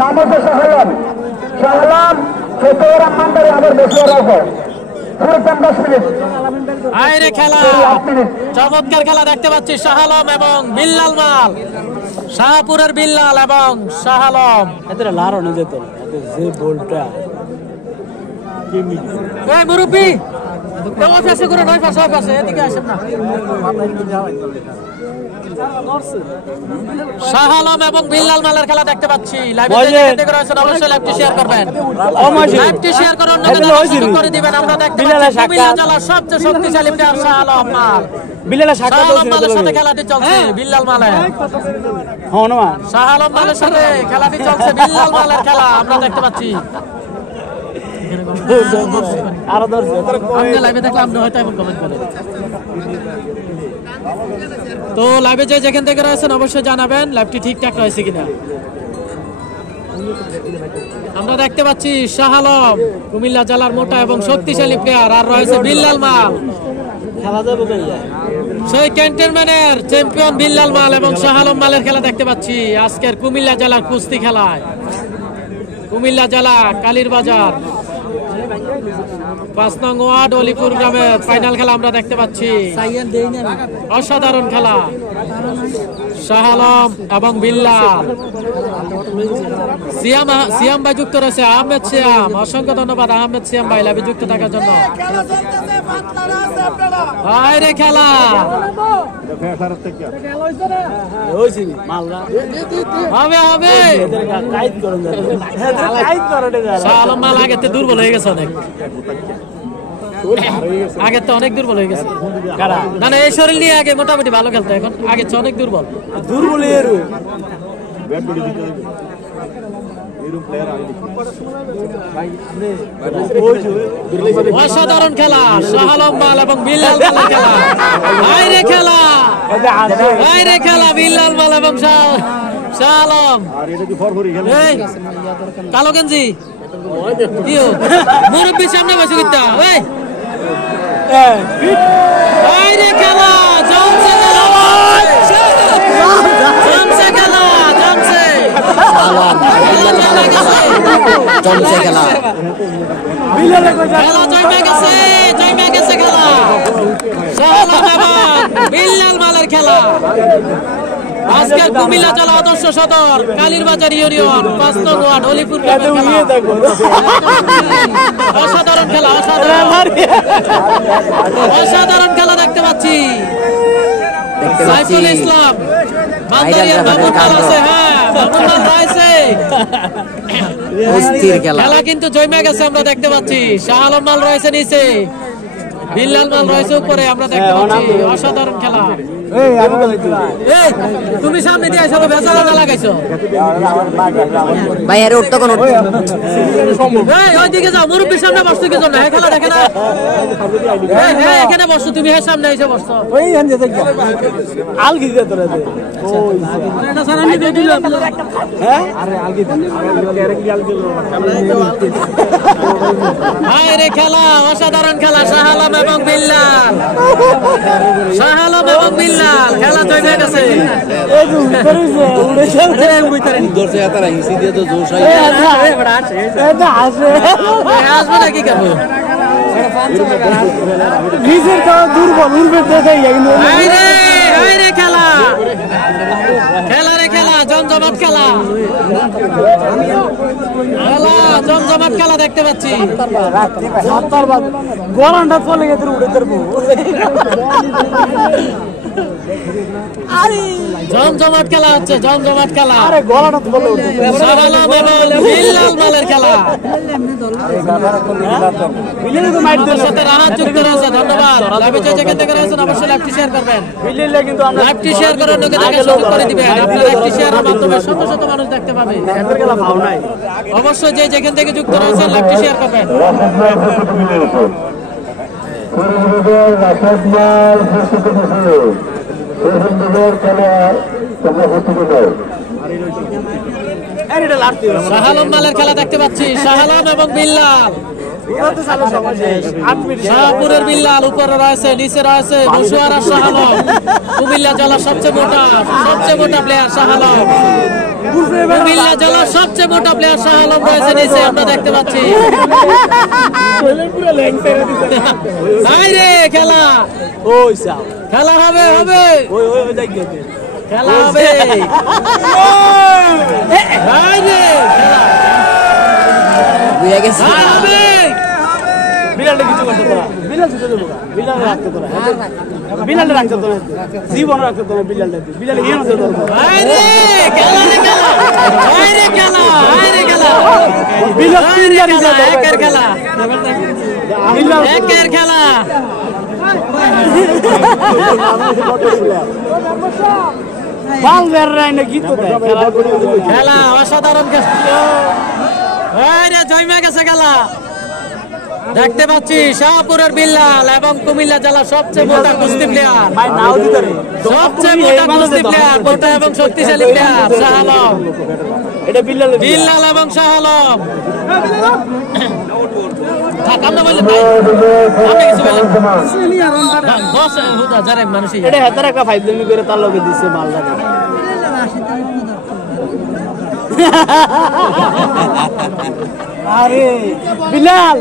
নাম হচ্ছে শাহলাম। শাহলাম ফতেহ রহমান বাড়ি আবার বসে রাখো। আইরে খেলা, চমৎকার খেলা দেখতে পাচ্ছি শাহালম এবং বিল্লাল মাল, শাহপুরের বিল্লাল এবং শাহালম। এদের লারো না যেত যে বলটা এই মুরব্বি কেমন আছে করে নয় পাশে পাশে এদিকে আসেন না। শাহালম এবং বিল্লাল মালের খেলা দেখতে পাচ্ছি। লাইভে দেখতে রয়েছেন, অবশ্যই লাইভটি শেয়ার করবেন। লাইভটি শেয়ার করে অন্যকে সুযোগ করে দিবেন। আমরা দেখতে পাচ্ছি কুমিল্লা জেলার সবচেয়ে শক্তিশালী প্লেয়ার শাহালম মাল। শাহালম মালের সাথে খেলাটি চলছে বিল্লাল মালের। শাহালম মালের সাথে খেলাটি চলছে বিল্লাল মালের খেলা আমরা দেখতে পাচ্ছি। লাইভে দেখলে আপনি হয়তো এমন কমেন্ট করেন। তো লাইভে যে যেখান থেকে রয়েছেন অবশ্যই জানাবেন লাইভটি ঠিকঠাক রয়েছে কিনা। আমরা দেখতে পাচ্ছি শাহালম কুমিল্লা জেলার মোটা এবং শক্তিশালী প্লেয়ার, আর রয়েছে বিল্লাল মাল সেই ক্যান্টনমেন্টের চ্যাম্পিয়ন বিল্লাল মাল এবং শাহালম মালের খেলা দেখতে পাচ্ছি আজকের কুমিল্লা জেলার কুস্তি খেলায়। কুমিল্লা জেলা কালীর বাজার ৫ নং ওয়ার্ড অলিপুর গ্রামের ফাইনাল খেলা আমরা দেখতে পাচ্ছি। অসাধারণ খেলা শাহালম এবং বিল্লাল। সিয়াম ভাই যুক্ত রয়েছে, আহমেদ সিয়াম, অসংখ্য ধন্যবাদ আহমেদ সিয়াম ভাই লাইভে যুক্ত থাকার জন্য। বাইরে খেলা হবে হবে। শাহালম মাল আগেতে দুর্বল হয়ে গেছে অনেক, আগে তো অনেক দুর্বল হয়ে গেছে। না না এই শরীর নিয়ে আগে মোটামুটি ভালো খেলতো, এখন আগে তো অনেক দুর্বল। অসাধারণ খেলা শাহালম মাল এবং বিল্লাল মালের খেলা। বাইরে খেলা, বাইরে খেলা বিল্লাল মাল এবং শাহালম। কালো গেঞ্জি মুরব্বীর সামনে বসে কিনতে বাইরে খেলা জমছে জমছে খেলা জমছে জমছে খেলা খেলা জমে গেছে জমে গেছে খেলা শাহালম এবং বিল্লাল মালের খেলা। আজকের কুমিল্লা জেলা আদর্শ সদর কালীর বাজার ইউনিয়ন ৫ নং ওয়ার্ড হলিপুর গ্রামের খেলা। অসাধারণ খেলা, অসাধারণ খেলা দেখতে পাচ্ছি। সাইফুল ইসলাম খেলা কিন্তু জমে গেছে আমরা দেখতে পাচ্ছি। শাহালম মাল রয়েছে নিচে, বিল্লাল মাল রয়েছে উপরে আমরা দেখতে পাচ্ছি। অসাধারণ খেলা। তুমি সামনে দিয়ে আসো, ভেজালা লাগাইছো ভাই আরে উঠতো কোন ওইদিকে যাও, মুরব্বীর সামনে বসছো কি জন্য? খেলা দেখে না এখানে বসছো তুমি, হ্যাঁ সামনে এসে বসছো। খেলা অসাধারণ খেলা শাহালম এবং বিল্লাল, শাহালম এবং বিল্লাল খেলা জমে গেছে। আসবে না কি করবো নিজের দুর্বল খেলা খেলা রে খেলা জমজমাট খেলা, খেলা জমজমাট খেলা দেখতে পাচ্ছি। গরমটা চলে গেছে উড়ে ধরবো জমজমাট খেলা হচ্ছে, জমজমাট খেলা। শাহালম এবং বিল্লাল মালের খেলা। সাথে রাহাত যুক্ত রয়েছে, ধন্যবাদ। লাইভে যে যেখান থেকে রয়েছেন অবশ্যই লাইভটি শেয়ার করবেন। লাইভটি শেয়ার করে অন্যকে দেখে সুযোগ করে দিবেন। আপনার লাইভটি শেয়ারের মাধ্যমে শত শত মানুষ দেখতে পাবে। অবশ্যই যে যেখান থেকে যুক্ত রয়েছেন লাইভটি শেয়ার করবেন। শাহালম মালের খেলা দেখতে পাচ্ছি, শাহালম এবং বিল্লাল শাহপুরের বিল্লাল উপরে রয়েছে, নিচে রয়েছে মশুয়ারা শাহ আলম। কুমিল্লা জেলার সবচেয়ে মোটা প্লেয়ার শাহ আলম। কুমিল্লা জেলার সবচেয়ে মোটা প্লেয়ার শাহ আলম রয়েছে নিচে, আমরা দেখতে পাচ্ছি। খেলা খেলা হবে খেলা হবে বুঝে গেছি বিড়ালটা কিছু করতে তোরা বিড়াল ছুটে দেবো বিড়ালে রাখতে তোরা বিড়ালটা রাখতে তোরা জীবন রাখতে তোরা বিড়ালটা বিড়ালে ইয়ে হতে তোরা বিড়াল তিন গাড়ি যায় একের খেলা একের খেলা বাংলার রাইনে গীত খেলা অসাধারণ জয়মা গেছে খেলা দেখতে পাচ্ছি। শাহপুরের বিল্লাল এবং কুমিল্লা জেলার সবচেয়ে মোটা কুস্তি প্লেয়ার, সবচেয়ে মোটা কুস্তি প্লেয়ার, মোটা এবং শক্তিশালী প্লেয়ার শাহ আলম। এটা বিল্লাল এবং শাহ আলম। এটা হাতের একটা ফাইজলামি করে তার লগে দিছে মালদা আরে বিলাল